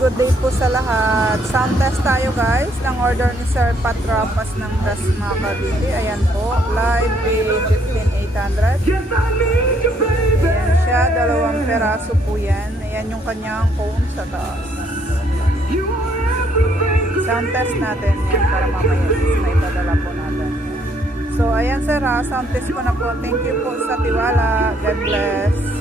good day po sa lahat. Sound test tayo guys ng order ni Sir Patrapas ng Das mga kabili. Ayan po, live page 15800. Ayan siya, 2 peraso po yan. Ayan yung kanyang cone sa taas. Sound test natin yan para mamaya may padala po natin. So ayan sir ha, sound test ko na po. Thank you po sa tiwala. God bless.